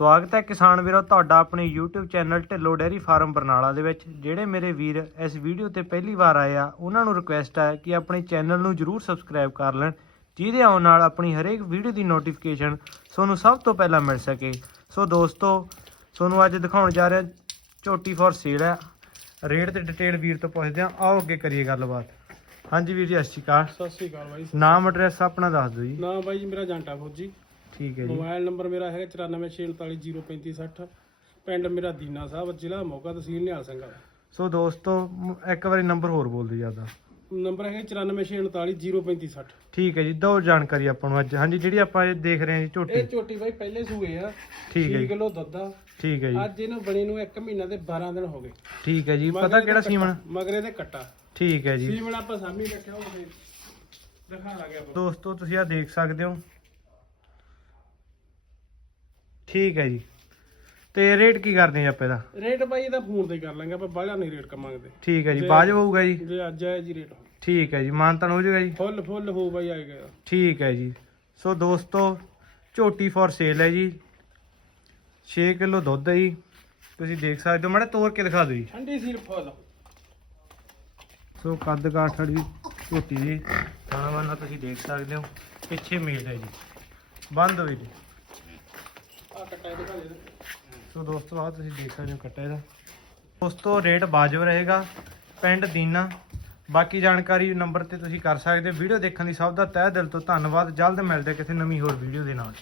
ਸਵਾਗਤ ਹੈ ਕਿਸਾਨ ਵੀਰੋ ਤੁਹਾਡਾ ਆਪਣੇ YouTube channel Dhillon dairy farm Barnala ਦੇ ਵਿੱਚ ਜਿਹੜੇ ਮੇਰੇ ਵੀਰ ਇਸ ਵੀਡੀਓ ਤੇ ਪਹਿਲੀ ਵਾਰ ਆਏ ਆ ਉਹਨਾਂ ਨੂੰ ਰਿਕੁਐਸਟ ਹੈ ਕਿ ਆਪਣੇ ਚੈਨਲ ਨੂੰ ਜਰੂਰ ਸਬਸਕ੍ਰਾਈਬ ਕਰ ਲੈਣ ਜਿਹਦੇ ਆਉਣ ਨਾਲ ਆਪਣੀ ਹਰੇਕ ਵੀਡੀਓ ਦੀ ਨੋਟੀਫਿਕੇਸ਼ਨ ਤੁਹਾਨੂੰ ਸਭ ਤੋਂ ਪਹਿਲਾਂ ਮਿਲ ਸਕੇ। ਸੋ ਦੋਸਤੋ ਤੁਹਾਨੂੰ ਅੱਜ ਦਿਖਾਉਣ ਜਾ ਰਿਹਾ ਝੋਟੀ ਫॉर ਸੇਲ ਹੈ। ਰੇਟ ਤੇ ਡਿਟੇਲ ਵੀਰ ਤੋਂ ਪੁੱਛਦੇ ਆ ਆਓ ਅੱਗੇ ਕਰੀਏ ਗੱਲਬਾਤ। ਹਾਂਜੀ ਵੀਰ ਜੀ ਸਤਿ ਸ਼੍ਰੀ ਅਕਾਲ। ਸਤਿ ਸ੍ਰੀ ਅਕਾਲ ਬਾਈ। ਨਾਮ ਐਡਰੈਸ ਆਪਣਾ ਦੱਸ ਦਿਓ ਜੀ। ਨਾਮ ਬਾਈ ਜੀ ਮੇਰਾ ਜਾਂਟਾ ਫੌਜੀ। ਠੀਕ ਹੈ ਜੀ। ਮੋਬਾਈਲ ਨੰਬਰ ਮੇਰਾ ਹੈਗਾ 9464403560 ਪਿੰਡ ਮੇਰਾ ਦੀਨਾ ਸਾਹਿਬ ਜ਼ਿਲ੍ਹਾ ਮੋਗਾ ਤਹਿਸੀਲ ਨਿਹਾਲ ਸਿੰਘ ਸੋ ਦੋਸਤੋ ਮ- ਇੱਕ ਵਾਰੀ ਨੰਬਰ ਹੋਰ ਬੋਲ ਦਿਓ ਜ਼ਿਆਦਾ ਨੰਬਰ ਹੈਗਾ 9464403560 ਠੀਕ ਹੈ ਜੀ ਦੋ ਜਾਣਕਾਰੀ ਆਪਾਂ ਨੂੰ ਅੱਜ। ਹਾਂਜੀ ਜਿਹੜੀ ਆਪਾਂ ਇਹ ਦੇਖ ਰਹੇ ਹਾਂ ਜੀ ਝੋਟੀ। ਇਹ ਝੋਟੀ ਬਾਈ ਪਹਿਲੇ ਸੂਏ ਆ ਠੀਕ ਹੈ 6 ਜੀ। ਕਿਲੋ ਦੁੱਧ ਆ। ਠੀਕ ਹੈ ਜੀ। ਅੱਜ ਇਹਨੂੰ ਬਣੀ ਨੂੰ 1 ਮਹੀਨਾ ਤੇ 12 ਦਿਨ ਹੋ ਗਏ। ਠੀਕ ਹੈ ਜੀ ਮਗਰੇ ਪਤਾ ਤੇ ਕਿਹੜਾ ਕੱਟਾ- ਸੀਮਨ ਮਗਰੇ ਤੇ ਕੱਟਾ। ਠੀਕ ਹੈ ਜੀ। ਸੀਮਨ ਆਪਾਂ ਸਾਹਮਣੇ ਰੱਖਿਆ ਉਹ ਦਿਖਾ ਲਾ ਗਿਆ ਦੋਸਤੋ ਤੁਸੀਂ ਆ ਦੇਖ ਸਕਦੇ ਹੋ। ਠੀਕ ਹੈ ਜੀ। ਤੇ ਰੇਟ ਕੀ ਕਰਦੇ ਆ ਆਪਾਂ ਇਹਦਾ? ਰੇਟ ਬਾਈ ਇਹਦਾ ਫੋਨ ਤੇ ਕਰ ਲਾਂਗੇ ਆਪਾਂ ਬਾਹਲਾ ਨਹੀਂ ਰੇਟ ਕਮਾਂਗੇ ਠੀਕ ਹੈ ਜੀ ਬਾਜ ਹੋਊਗਾ ਜੀ। ਜੇ ਅੱਜ ਆਇਆ ਜੀ ਰੇਟ ਠੀਕ ਹੈ ਜੀ ਮਾਨਤਨ ਹੋ ਜਾਊਗਾ ਜੀ। ਫੁੱਲ ਫੁੱਲ ਹੋ ਬਾਈ ਆਏਗਾ ਠੀਕ ਹੈ ਜੀ। ਸੋ ਦੋਸਤੋ ਝੋਟੀ ਫॉर ਸੇਲ ਹੈ ਜੀ। 6 ਕਿਲੋ ਦੁੱਧ ਹੈ ਜੀ। ਤੁਸੀਂ ਦੇਖ ਸਕਦੇ ਹੋ ਮਾੜਾ ਤੋੜ ਕੇ ਦਿਖਾ ਦਿਓ ਜੀ। ਠੰਡੀ ਸੀਲ ਫੁੱਲ। ਸੋ ਕੱਦ ਕਾਠ ਵਾਲੀ ਝੋਟੀ ਜੀ ਥਾਣਾ ਵਾਨਾ ਤੁਸੀਂ ਦੇਖ ਸਕਦੇ ਹੋ ਪਿੱਛੇ ਮੇਲ ਹੈ ਜੀ। ਬੰਦ ਹੋਈ ਜੀ। ਦੇ ਸੋ ਦੋਸਤੋ, ਆਹ ਤੁਸੀਂ ਦੇਖ ਸਕਦੇ ਹੋ ਕੱਟਾ ਇਹਦਾ। ਦੋਸਤੋ ਰੇਟ ਵਾਜਬ ਰਹੇਗਾ। ਪਿੰਡ ਦੀਨਾ। ਬਾਕੀ ਜਾਣਕਾਰੀ ਨੰਬਰ ਤੇ ਤੁਸੀਂ ਕਰ ਸਕਦੇ ਹੋ। ਵੀਡੀਓ ਦੇਖਣ ਲਈ ਸਭ ਦਾ ਤਹਿ ਦਿਲ ਤੋਂ ਧੰਨਵਾਦ। ਜਲਦ ਮਿਲਦੇ ਕਿਸੇ ਨਵੀਂ ਹੋਰ ਵੀਡੀਓ ਦੇ ਨਾਲ।